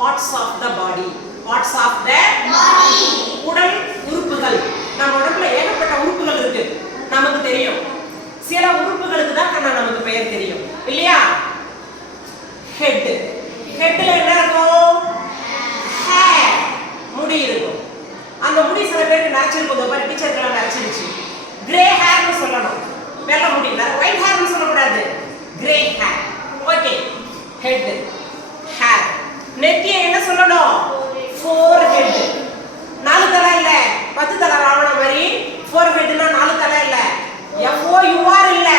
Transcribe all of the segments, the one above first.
Parts of the body. Parts of the body, உடல் உறுப்புகள். நம்ம உடம்புல ஏகப்பட்ட உறுப்புகள் இருக்கு, நமக்கு தெரியும். சில உறுப்புகளுக்கு தான் நமக்கு பெயர் தெரியும் இல்லையா? ஹெட், ஹெட்ல என்ன இருக்கும்? ஹேர், முடி இருக்கும். அந்த முடி சில பேருக்கு நரைச்சிருக்கும், பாரு டீச்சருக்கெல்லாம் நரைச்சிருச்சு. கிரே ஹேர்னு சொல்லணும், வெள்ளை முடி. ஒயிட் ஹேர்னு சொல்லக்கூடாது, grey hair. Okay, head, hair. நெத்தியை என்ன சொல்லணும்? Four head. 4 தலை இல்ல, 10 தலை ராவண மாதிரி. ஃபோர் ஹெட்னா 4 தலை இல்ல, FOUR இல்ல,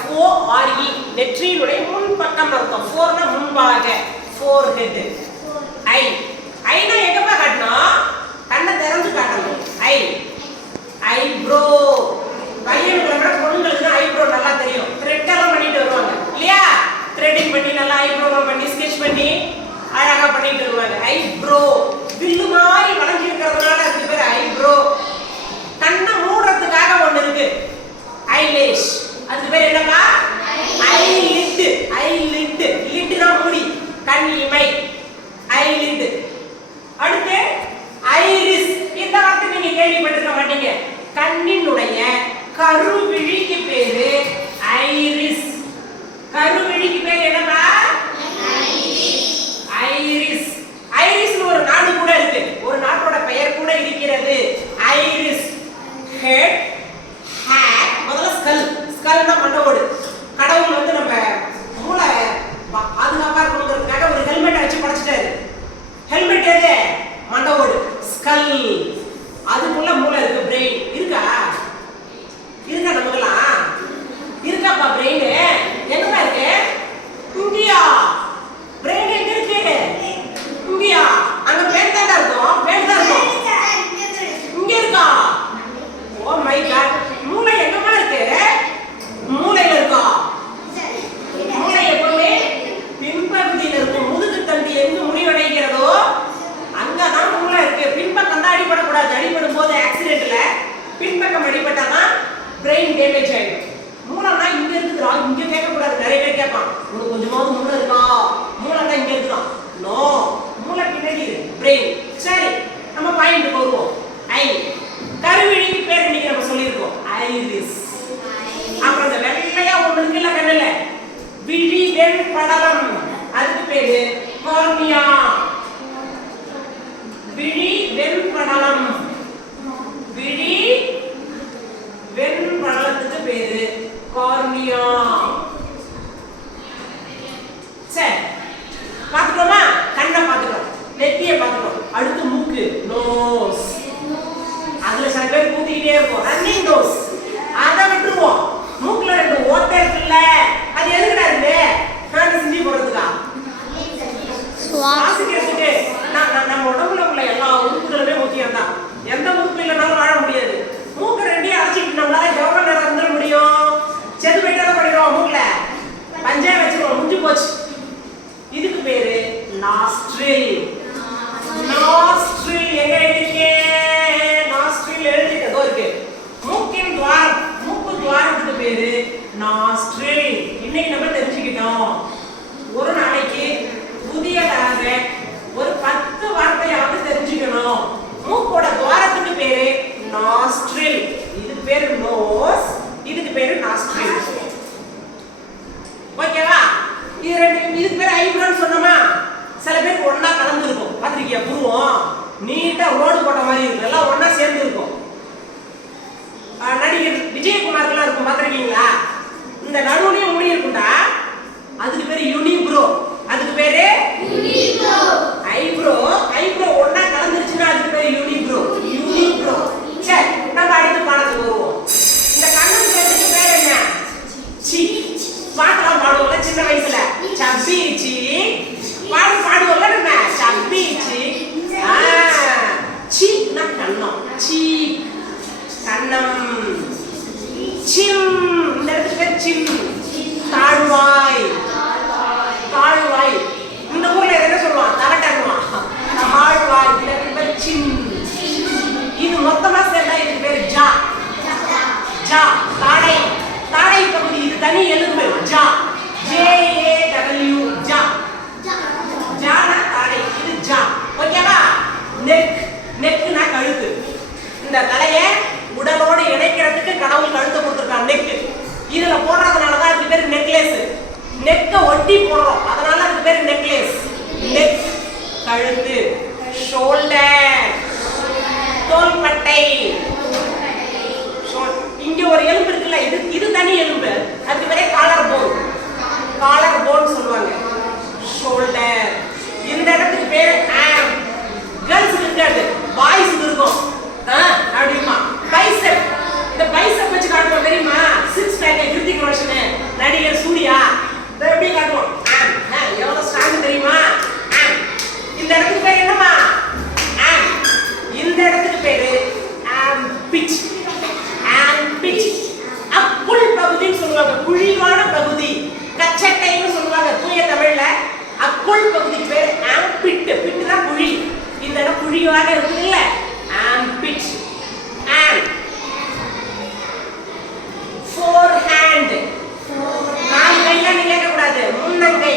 FORE. நெற்றியினுடைய முன் பக்கம் அர்த்தம். ஃபோர்னா முன்பாக, ஃபோர் ஹெட். ஐ, ஐனா எங்கப்பா காட்டணும்? கண்ணை திறந்து காட்டணும். ஐ, ஐப்ரோ. பையனுங்களை விட பொண்ணுங்களுக்கு தான் ஐப்ரோ நல்லா தெரியும். த்ரெட் எல்லாம் பண்ணிட்டு வருவாங்க இல்லையா? த்ரெட்டிங் பண்ணி நல்லா ஐப்ரோ பண்ணி ஸ்கெட்ச் பண்ணி அழகா பண்ணிட்டு வருவாங்க. ஐப்ரோ வில்லு மாதிரி வளைஞ்சி இருக்கிறதுனால அதுக்கு பேர் ஐப்ரோ. கண்ணை மூடுறதுக்காக ஒண்ணு இருக்கு, ஐலேஷ். அதுக்கு பேர் என்னப்பா? ஐலிட். ஐலிட், லிட்னா மூடி, கண் இமை, ஐலிட். அடுத்து ஐரிஸ். இந்த வார்த்தை நீங்க கேள்விப்பட்டிருக்க மாட்டீங்க. கண்ணினுடைய கருவிழிக்கு பேரு ஐரிஸ். கருவிழிக்கு பேர் என்னப்பா? ஐரிஸ். ஐரிஸ்னு ஒரு நாடு கூட இருக்கு, ஒரு நாட்டோட பெயர் கூட இருக்கிறது, ஐரிஸ். Head, hair. முதல்ல ஸ்கல். ஸ்கல்னா மண்டவோடு. கடவுள் வந்து நம்ம மூளை பாதுகாப்பா இருக்கணுங்கிறதுக்காக ஒரு ஹெல்மெட் வச்சு படைச்சிட்டாரு. ஹெல்மெட் எது? மண்டவோடு, ஸ்கல். அதுக்குள்ள மூளை இருக்கு, பிரெயின் இருக்கா? இருக்கா? நமக்கெல்லாம் இருக்காப்பா பிரெயின்? எங்கப்பா இருக்கு? இங்கயா? பிரெயின் எங்க இருக்கு? இங்கயா? அங்க பேர் தான் இருக்கும், பேர் தான் இருக்கும். இங்க இருக்கா? Oh my God. மூளை எங்கமா இருக்கு? மூளையில இருக்கா? மூளை எப்பவுமே பின்பகுதியில் இருக்கும். முதுகு தண்டு எங்க முடிவடைகிறதோ அங்கதான் மூளை இருக்கு. பின்பக்கம் தான் அடிபடக்கூடாது. அடிபடும் போது ஆக்சிடென்ட்ல பின்பக்கம் அடிபட்டாதான் பிரெயின் டேமேஜ் ஆயிடும். மூளைனா இங்க இருக்குதுடா, இங்க கேட்கக்கூடாது. நிறைய பேர் கேட்பான், உனக்கு கொஞ்சமாவது மூளை இருக்கா? மூளைனா இங்க இருக்குதான். நோ, மூளை பின்னாடி இருக்கு, பிரெயின். சரி, நம்ம பாயிண்ட் வருவோம். ஐ, கருவிழிக்கு பேர் இன்னைக்கு நம்ம சொல்லியிருக்கோம், ஐரிஸ். அப்புறம் இந்த வெள்ளையா ஒண்ணு இருக்குல்ல கண்ணுல, விழி வெண் படலம், அதுக்கு பேரு கார்னியா. விழி வெண் படலம், விழி வெண் படலத்துக்கு பேரு கார்னியா. சரி, பாத்துக்கோமா? கண்ணை பாத்துக்கோம், நெத்தியை பாத்துக்கோம். அடுத்து மூக்கு, நோஸ். அதுல சில பேர் கூத்திக்கிட்டே இருக்கும், ரன்னிங் நோஸ். அதை விட்டுருவோம். மூக்குல 2 ஓட்டை இருக்குல்ல, அது எதுக்குடா இருக்கு? காட்டு சிந்தி போடுறதுக்கா? சுவாசிக்கிறதுக்கு. நம்ம உடம்புல உள்ள எல்லா உறுப்புகளுமே முக்கியம் தான். எந்த உறுப்பு இல்லைனாலும் வாழ முடியாது. மூக்கு 2ஐயும் அடைச்சிட்டு நம்மளால எவ்வளவு நேரம் இருந்துட முடியும்? செது போயிட்டாலும் பண்ணிடுவோம். மூக்குல பஞ்சா வச்சிருவோம், முடிஞ்சு போச்சு. இதுக்கு பேரு நாஸ்ட்ரில். நாஸ்ட்ரில் எங்க இருக்கு? நாஸ்ட்ரில் எழுதிட்டதோ இருக்கு. மூக்கின் துவாரம், மூக்கு துவாரத்துக்கு பேரு நாஸ்ட்ரில். இன்னைக்கு நம்ம தெரிஞ்சுக்கிட்டோம். ஒரு நாளைக்கு புதியதாக ஒரு 10 வார்த்தையாவது தெரிஞ்சுக்கணும். மூக்கோட துவாரத்துக்கு பேரு நாஸ்ட்ரில். இதுக்கு பேரு நோஸ், இதுக்கு பேரு நாஸ்ட்ரில். ஓகேவா? இதுக்கு பேரு ஐப்ரோன்னு சொன்னோமா? சில பேருக்கு ஒண்ணா கலந்து இருக்கும், பாத்திருக்கியா? புருவம் நீட்டா ரோடு போட்ட மாதிரி இருக்கும், எல்லாம் ஒண்ணா சேர்ந்து இருக்கும். நடிகர் விஜயகுமார்லாம் இருக்கும், பாத்திருக்கீங்களா? இந்த நடுவுலயும் முடி இருக்கும்டா, அதுக்கு பேரு யூனிப்ரோ. அதுக்கு பேரு யூனிப்ரோ. ஐப்ரோ, ஐப்ரோ ஒண்ணா கலந்துருச்சுன்னா அதுக்கு பேரு யூனிப்ரோ. யூனிப்ரோ. சரி, நம்ம அடுத்த பாடத்துக்கு வருவோம். இந்த கண்ணன் பேருக்கு பேர் என்ன? சி. பாட்டெல்லாம் பாடுவோம்ல சின்ன வயசுல, சப்பி சி. பாடுவோம்ல நம்ம, சப்பி சி. சீக்னா கண்ணம், சீ கண்ணம். சிம், இந்த இடத்துக்கு பேர் சிம். தாழ்வாய், தாழ்வாய். இந்த ஊர்ல என்ன சொல்லுவான்? தகட்டன்னுவான். தாழ்வாய், இதற்கு பேர் சிம். இது மொத்தமா சேர்ந்தா இதுக்கு பேர் ஜா. ஜா, தாடை. தாடை பகுதி, இது தனி எலும்பு, ஜா. JAW, ஜா. ஜானா தாடை. இந்த தலையை உடலோடு இணைக்கிறதுக்கு கடவுள் கழுத்தை கொடுத்துருக்கான் நெக். இதுல போடுறதுனால தான் அதுக்கு பேர் நெக்லஸ். நெக்கை ஒட்டி போடுறோம், அதனால அதுக்கு பேர் நெக்லஸ். நெக் கழுத்து. ஷோல்டர் தோள்பட்டை. இங்க ஒரு எலும்பு இருக்குல்ல, இது தனி எலும்பு, அதுக்கு பேரே காலர் போன். காலர் போன் சொல்லுவாங்க. ஷோல்டர். இந்த இடத்துக்கு பேரு ஆம். கேர்ள்ஸ் இருக்காது, பாய்ஸ் இருக்கும். அப்படிமா பைசெப். இந்த பைசெப் வச்சு காட்டுவோம் தெரியுமா? 6 பேக் கிருத்திக் ரோஷன், நடிகர் சூர்யா எப்படி காட்டுவோம். எவ்வளவு ஸ்ட்ராங் தெரியுமா? இந்த இடத்துக்கு பேர் என்னமா? இந்த இடத்துக்கு பேரு ஆம்பிட். ஆம்பிட். அக்குள் பகுதின்னு சொல்லுவாங்க, குழிவான பகுதி. கச்சட்டைன்னு சொல்லுவாங்க தூய தமிழ்ல. அக்குள் பகுதிக்கு பேரு ஆம்பிட். பிட் தான் குழி. இந்த இடம் குழிவாக இருக்குது இல்ல, ஆம்பிட். ஆம். Four hand. நாலு கையில கேட்க கூடாது, முன்னங்கை.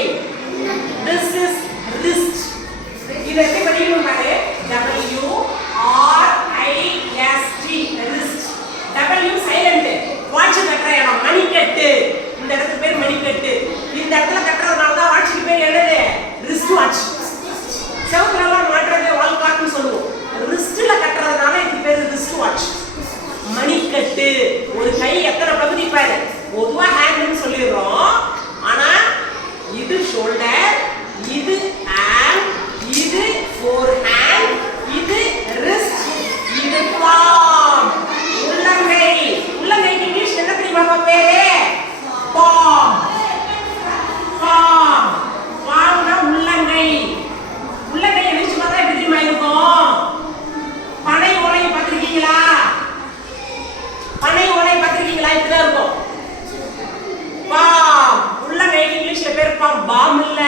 This is wrist. இது எப்படி படிக்கணும் பாரு. W R I S T wrist. W silent. Watch கட்டற இடம் மணிக்கட்டு. இந்த இடத்துக்கு பேர் மணிக்கட்டு. இந்த இடத்துல கட்டறதுனால தான் வாட்ச்க்கு பேர் என்னது? wrist watch. செவுத்துலலாம் மாட்டறது வால் கிளாக்னு சொல்லுவோம். wristல கட்டறதுனால இதுக்கு பேர் wrist watch. மணிக்கட்டு. ஒரு கை எத்தனை பகுதி பாரு. பொதுவா ஹேண்ட்னு சொல்லிடுறோம், ஆனா இது ஷோல்டர், இது ஆர்ம், இது ஃபோர் ஹேண்ட், இது ரிஸ்ட், இது பாம். உள்ளங்கை. உள்ளங்கைக்கு இங்கிலீஷ் என்ன தெரியுமா பேரு? பாம். பாம். பாம்னா உள்ளங்கை. உள்ளங்கையை நினைச்சு பார்த்தா எப்படி தெரியுமா இருக்கும்? பனை ஓலையை பார்த்திருக்கீங்களா? பனை ஓலை பார்த்திருக்கீங்களா? இப்படிதான் இருக்கும். பாம். உள்ளங்கைக்கு இங்கிலீஷ்ல பேர் பாம். பாம் இல்ல,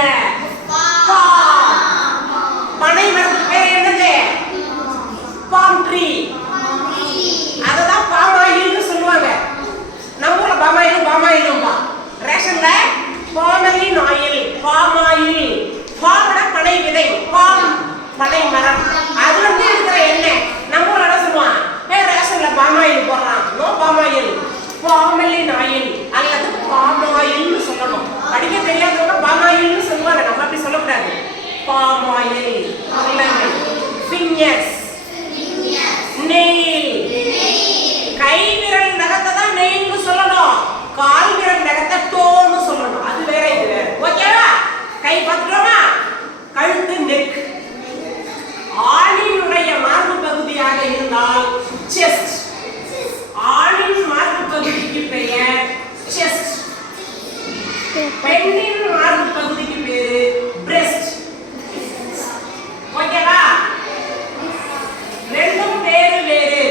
பாம். பனை மரத்துக்கு பேர் என்னது? Bomb tree. அததான் பாமாயில்னு சொல்லுவாங்க. நம்ம ஊர்ல பாமாயிலும்பா. ரேஷன்ல பாமலின் ஆயில், பாமாயில். பாம்னா பனை விதை, பாம் பனை மரம். அதுல இருந்து இருக்கிற எண்ணெய். நம்ம ஊர்ல என்ன சொல்லுவான்? ரேஷன்ல பாமாயில் போடுறான். நோ பாமாயில், பாமலின் ஆயில் அல்லது பாமாயில்னு சொல்லணும். படிக்க தெரியாதவங்க பாமாயில்னு சொல்லுவாங்க, நம்ம அப்படி சொல்லக்கூடாது. பாமாயில். ஃபிங்கர்ஸ். நெயில். கை விரல் நகத்தை தான் நெயில்னு சொல்லணும், கால் விரல் நகத்தை டோன்னு சொல்லணும். அது வேற, இது வேற. ஓகேவா? கை பார்த்துட்டோமா? கழுத்து நெக். ஆணினுடைய மார்பு பகுதியாக இருந்தால் செஸ்ட். ஆணின் மார்பு பகுதிக்கு பெயர் செஸ்ட். பெண்ணின் மார்பு பகுதிக்கு பேரு பிரஸ்ட். ஓகேவா? ரெண்டும் பேரு வேறு.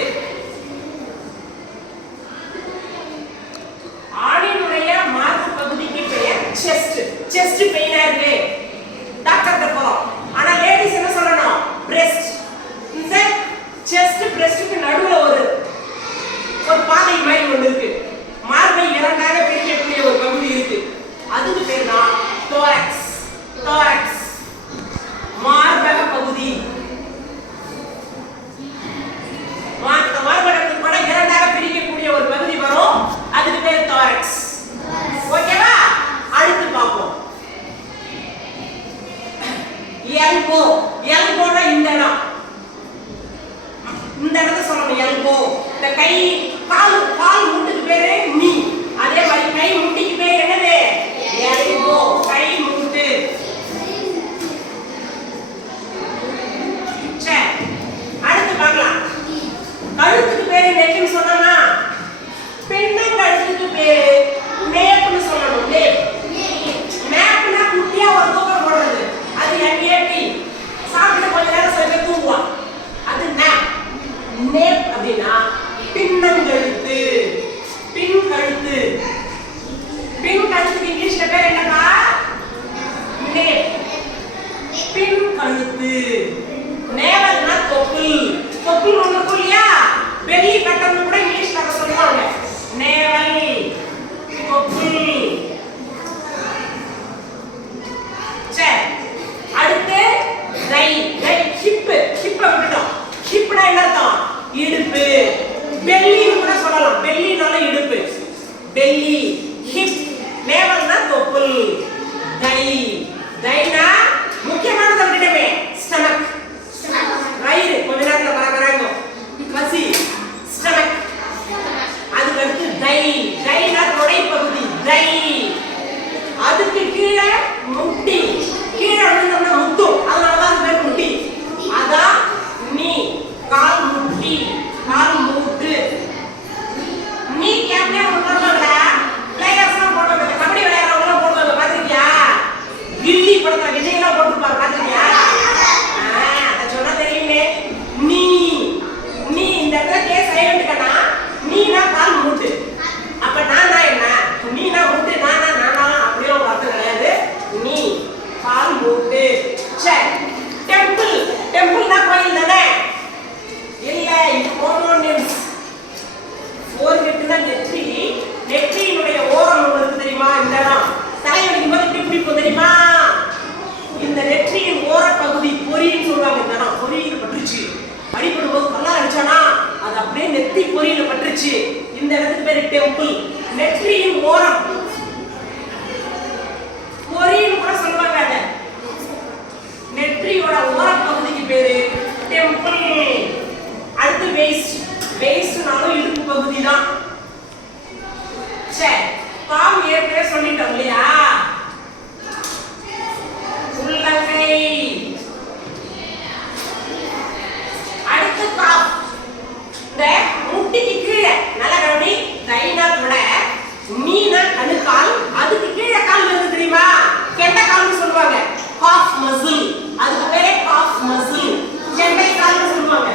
ஆணினுடைய மார்பு பகுதிக்கு பெயர் செஸ்ட். செஸ்ட் பெயினா இருக்கு, டாக்டர் போறோம். ஆனா லேடிஸ் என்ன சொல்லணும்? பிரஸ்ட். இந்த செஸ்ட் பிரஸ்ட்க்கு நடுவுல ஒரு பாதை மாதிரி ஒன்று இருக்கு. மார்பை இரண்டாக பிரிக்கக்கூடிய ஒரு பகுதி இருக்கு. அதுக்கு பேர் தான் தோரக்ஸ். தோரக்ஸ் மார்பக பகுதி. மார்பகத்துக்கு கூட இரண்டாக பிரிக்கக்கூடிய ஒரு பகுதி வரும், அதுக்கு பேர் தோரக்ஸ். ஓகேவா? அடுத்து பார்ப்போம். எல்போ. எல்போனா இந்த இடம். இந்த இடத்தை சொல்லணும் எல்போ. இந்த கை கால் முட்டுக்கு பேரு நீ. அதே மாதிரி கை முட்டிக்கு பேர் என்னது? எல்போ. கை முட்டு. சரி, அடுத்து பார்க்கலாம். கழுத்துக்கு பேரு நெக்னு சொன்னா, பெண்ணின் கழுத்துக்கு பேரு நேப்னு சொல்லணும். நேப். நேப்னா குட்டியா ஒரு தூக்கம் போடுறது, அது NAP. சாப்பிட்டு கொஞ்ச நேரம் சில பேர் தூங்குவான், அது நேப். நேப் அப்படின்னா பின்னங்கழுத்து. பின் கழுத்து. பின் கழுத்துக்கு இங்கிலீஷ்ல பேர் என்னப்பா? நேப். பின் கழுத்து. நேவல்னா தொப்புள். தொப்புள் ஒண்ணு இருக்கும் இல்லையா? பெரிய கட்டம்னு கூட இங்கிலீஷ்ல சொல்லுவாங்க. நேவல், தொப்புள். சரி, அடுத்து ரை. ரை ஹிப். ஹிப்பை விட்டுட்டோம். ஹிப்னா என்ன அர்த்தம்? இடுப்பு. கால் முட்டி, கால் மூட்டு. நீ கேப்டே போடுவாங்கடா. பிளேயர்ஸ்லாம் போடுவாங்க. கபடி விளையாடுறவங்க போடுவாங்க பாத்திருக்கியா? கில்லி படத்துல விஜய்லாம் போட்டுருப்பாங்க பாத்திருக்கியா? அத சொன்னா தெரியுமே. நீ நீ இந்த இடத்துல கே சைலண்ட்க்கனா நீனா கால் மூட்டு. அப்ப நானா என்ன? நீனா மூட்டு, நானா அப்படியே ஒரு அர்த்தம் கிடையாது. நீ கால் மூட்டு. சரி, டெம்பிள். டெம்பிள்னா கோயில் தானே? இல்ல, இது ஹோமோனிம்ஸ். ஃபோர்ஹெட்னா நெற்றி. நெற்றியினுடைய ஓரம் ஒன்று இருக்கு தெரியுமா? இந்த இடம் தலைவலிக்கும் போது இப்படி பிடிக்கும் தெரியுமா? இந்த நெற்றியின் ஓர பகுதி பொறின்னு சொல்லுவாங்க. இந்த இடம் பொறியில் பட்டுருச்சு. அடிபடும் போது கல்லால் அடிச்சானா அது அப்படியே நெத்தி பொறியில பட்டுருச்சு. இந்த இடத்துக்கு பேரு டெம்பிள். நெற்றியின் ஓரம் பொறின்னு கூட சொல்லுவாங்க. அத நெற்றியோட ஓர பகுதிக்கு பேரு டெம்பிள். அடுத்து வேஸ்ட். வேஸ்ட்னாலும் இடுப்பு பகுதி தான். சரி, பாம் ஏற்கனவே சொல்லிட்டோம் இல்லையா? உள்ளங்கை. அடுத்து காப். இந்த முட்டிக்கு கீழே நல்ல கவனி. கைனா தொட, நீனா கணுக்கால், அதுக்கு கீழே கால் வருது தெரியுமா? கெண்ட கால்னு சொல்லுவாங்க. Cough muscle. அதுக்கு பேரே காஃப் மசில். கெண்டை கால்னு சொல்லுவாங்க.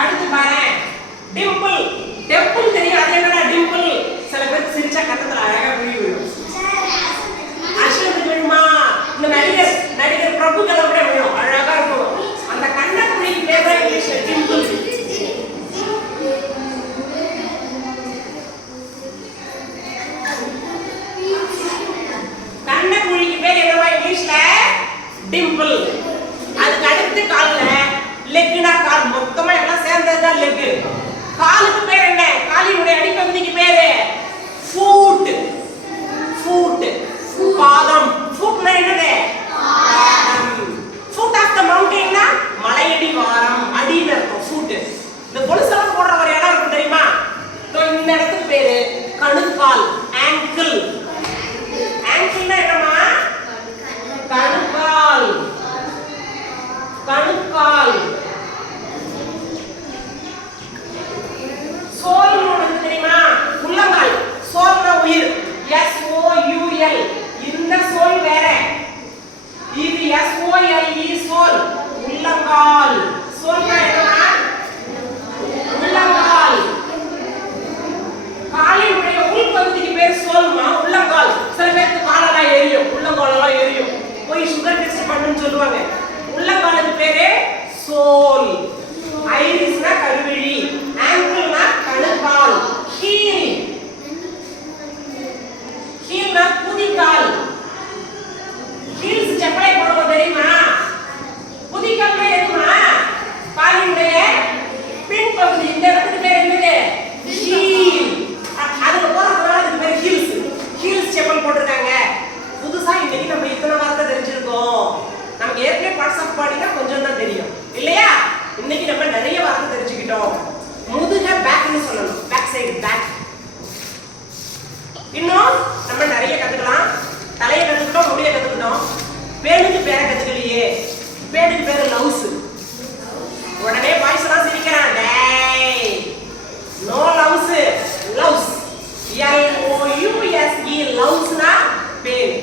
அடுத்து பாரு, டிம்பிள். டெம்பிள் தெரியும். அது என்னடா டிம்பிள்? சில பேருக்கு சிரிச்சா கட்டத்துல அழகா விழி விழும். அஸ்வத்துக்கு விழுமா? இந்த நடிகர் பிரபுக்கெல்லாம் கூட விழும். அழகா இருக்கும். அந்த கண்ணக்குழிக்கு பேர் தான் இங்கிலீஷ்ல டிம்பிள். கண்ணக்குழிக்கு பேர் என்னவா இங்கிலீஷ்ல? டிம்பிள். அதுக்கு அடுத்து கால்ல லெக்னா கால். மொத்தமா எல்லாம் சேர்ந்ததுதான் லெக். காலுக்கு பேர் என்ன? காலினுடைய அடிப்பகுதிக்கு பேரு ஃபூட். ஃபூட் பாதம். ஃபூட்னா என்னது? பாதம். ஃபூட் ஆஃப் தி மவுண்டன்னா மலையடி வாரம். அடின்னு அர்த்தம் ஃபூட். இந்த பொலிசெல்லாம் போடுற ஒரு இடம் இருக்கு தெரியுமா? இந்த இடத்துக்கு பேரு கணுக்கால். ஆங்கிள். ஆங்கிள்னா என்னமா? கணுக்கால். கணுக்கால். சோல் உனக்கு தெரியுமா? உள்ளங்கால். சோல்னா உயிர். SOUL. இந்த சோல் வேற. இது SOLE சோல். உள்ளங்கால். சோல்னா என்னமா? உள்ளங்கால். காலினுடைய உள் பகுதிக்கு பேர் சோல்மா. உள்ளங்கால். சில பேருக்கு காலெல்லாம் எரியும், உள்ளங்காலெல்லாம் எரியும். போய் சுகர் டெஸ்ட் பண்ணுன்னு சொல்லுவாங்க. உள்ளங்காலுக்கு பேரு சோல். ஐரிஸ்னா கருவிழி. ஆங்கிள்னா கணுக்கால். ஹீல். ஹீல்னா குதிகால். ஹீல்ஸ் செப்பலை போடுவோம் தெரியுமா? குதிகால்னா எதுமா? காலினுடைய பின் பகுதி. இந்த இடத்துக்கு பேர் என்னது? ஹீல். அதுல போறதுனால அதுக்கு பேர் ஹீல்ஸ். ஹீல்ஸ் செப்பல் போட்டிருக்காங்க. புதுசா இன்னைக்கு நம்ம இத்தனை வார்த்தை தெரிஞ்சிருக்கோம். நமக்கு ஏற்கனவே பார்ட்ஸ் ஆஃப் பாடினா கொஞ்சம் தான் தெரியும் இல்லையா? இன்னைக்கு நம்ம நிறைய வார்த்தை தெரிஞ்சுக்கிட்டோம். முதுக பேக்னு சொல்லணும். Back side back. இன்னும் நம்ம நிறைய கத்துக்கலாம். தலையை கத்துக்கிட்டோம், முடிய கத்துக்கிட்டோம். பேனுக்கு பேரை கத்துக்கலையே. பேனுக்கு பேரு லவ்ஸ். உடனே பாய்ஸ் எல்லாம் சிரிக்கிறான். டேய், நோ லவ்ஸ். லவ்ஸ். LOUSE. லவ்ஸ்னா பேன்.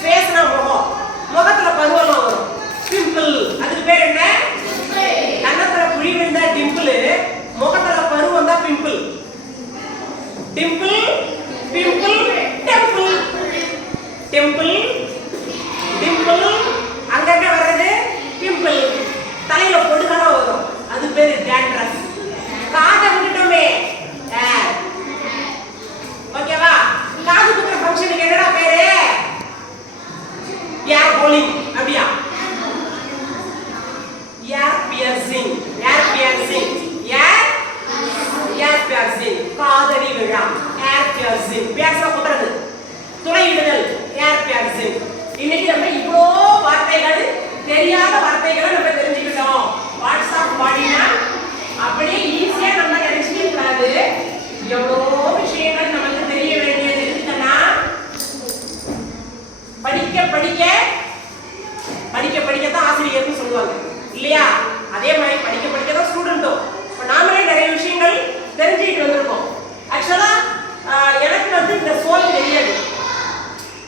ஃபேஸ்னா முகம். முகத்துல பருவெல்லாம் வரும். பிம்பிள். அதுக்கு பேர் என்ன? கண்ணத்துல குழி விழுந்தா டிம்பிள். முகத்துல பருவம் தான் pimple. Dimple, pimple, temple. Temple, Dimple. அங்கங்க வர்றது பிம்பிள். தலையில பொடுகெல்லாம் வரும். அது பேரு டேண்ட்ரஃப். காதை விட்டுட்டோமே. ஓகேவா? காது குத்துற ஃபங்க்ஷனுக்கு என்னடா பேரு? ஏர் ஹோலிங். அப்படியா? ஏர் பியர்சிங். ஏர் பியர்சிங். ஏர் பியர்சிங். காதணி விழா. ஏர் பியர்சிங். பேச குத்துறது. துளையிடுதல். ஏர் பியர்சிங். இன்னைக்கு நம்ம இவ்வளோ வார்த்தைகள், தெரியாத வார்த்தைகளை நம்ம தெரிஞ்சுக்கிட்டோம். வாட்ஸ்அப் பாடினா அப்படியே ஈஸியா நம்ம நினைச்சிக்க கூடாது. எவ்வளோ விஷயங்கள் நமக்கு தெரிய வேண்டியது இருக்குன்னா படிக்க படிக்க படிக்க படிக்க தான் ஆசிரியர்னு சொல்லுவாங்க இல்லையா? அதே மாதிரி படிக்க படிக்க தான் ஸ்டூடெண்ட்டும். இப்போ நாமளே நிறைய விஷயங்கள் தெரிஞ்சுக்கிட்டு வந்திருக்கோம். ஆக்சுவலா எனக்கு வந்து இந்த சோல் தெரியாது.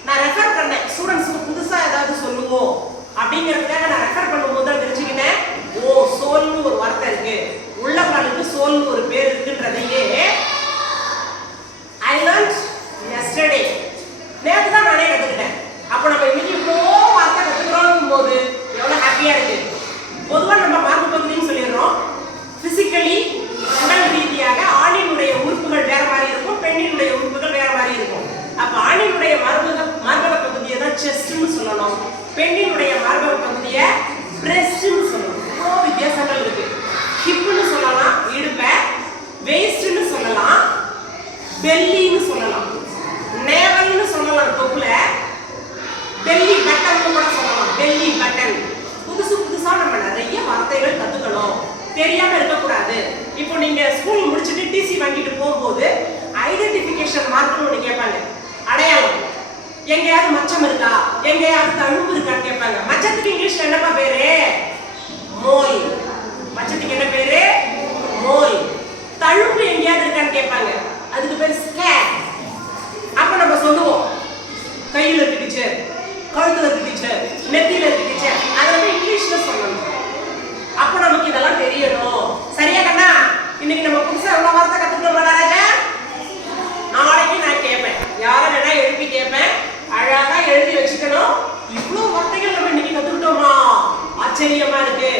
நான் ரெஃபர் பண்ணேன் ஸ்டூடெண்ட்ஸ்க்கு புதுசா ஏதாவது சொல்லுவோம் அப்படிங்கிறதுக்காக நான் ரெஃபர் பண்ணும்போது தான் தெரிஞ்சுக்கிட்டேன். ஓ, சோல்னு ஒரு வார்த்தை இருக்கு, உள்ளங்காலுக்கு சோல்னு ஒரு பேர் இருக்குன்றதையே I learned yesterday. நேற்று தான் நானே கற்றுக்கிட்டேன். அப்போ நம்ம இன்னைக்கு இவ்வளோ வார்த்தை கற்றுக்கிறோம் போது எவ்வளோ ஹாப்பியாக இருக்கு. பொதுவாக நம்ம மார்பு பகுதின்னு சொல்லிடுறோம். பிசிக்கலி உடல் ரீதியாக ஆணினுடைய உறுப்புகள் வேற மாதிரி இருக்கும், பெண்ணினுடைய உறுப்புகள் வேற மாதிரி இருக்கும். அப்போ ஆணினுடைய மார்பக பகுதியை தான் செஸ்ட்னு சொல்லணும், பெண்ணினுடைய மார்பக பகுதியை பிரஸ்ட்னு சொல்லணும். இவ்வளோ வித்தியாசங்கள் இருக்கு. ஹிப்னு சொல்லலாம் இடுப்பை, வேஸ்ட்னு சொல்லலாம், பெல்லின்னு சொல்லலாம், நேவல்னு சொல்லலாம் தொப்புல, பெல்லி பட்டன் கூட சொல்லலாம், பெல்லி பட்டன். புதுசு புதுசா நம்ம நிறைய வார்த்தைகள் கத்துக்கணும், தெரியாம இருக்கக்கூடாது. இப்போ நீங்க ஸ்கூல் முடிச்சுட்டு டிசி வாங்கிட்டு போகும்போது ஐடென்டிஃபிகேஷன் மார்க்னு ஒன்று கேட்பாங்க, அடையாளம். எங்கேயாவது மச்சம் இருக்கா, எங்கேயாவது தழும்பு இருக்கான்னு கேட்பாங்க. மச்சத்துக்கு இங்கிலீஷ்ல என்னப்பா பேரு? மோல். மச்சத்துக்கு என்ன பேரு? மோல். தழும்பு எங்கேயாவது இருக்கான்னு கேட்பாங்க, அதுக்கு பேர் ஸ்கேர். அப்ப நம்ம சொல்லுவோம் கையில் இருக்கு டீச்சர், கழுத்துல இருக்கு டீச்சர், நெத்தியில இருக்கு டீச்சர். அதை வந்து இங்கிலீஷ்ல சொல்லணும். அப்போ நமக்கு இதெல்லாம் தெரியணும். சரியா கண்ணா? இன்னைக்கு நம்ம புதுசா எவ்வளவு வார்த்தை கத்துக்கணும் ராஜா? நாளைக்கு நான் கேட்பேன், யாரை வேணா எழுப்பி கேட்பேன், அழகா எழுதி வச்சுக்கணும். இவ்வளவு வார்த்தைகள் நம்ம இன்னைக்கு கத்துக்கிட்டோமா? ஆச்சரியமா இருக்கு.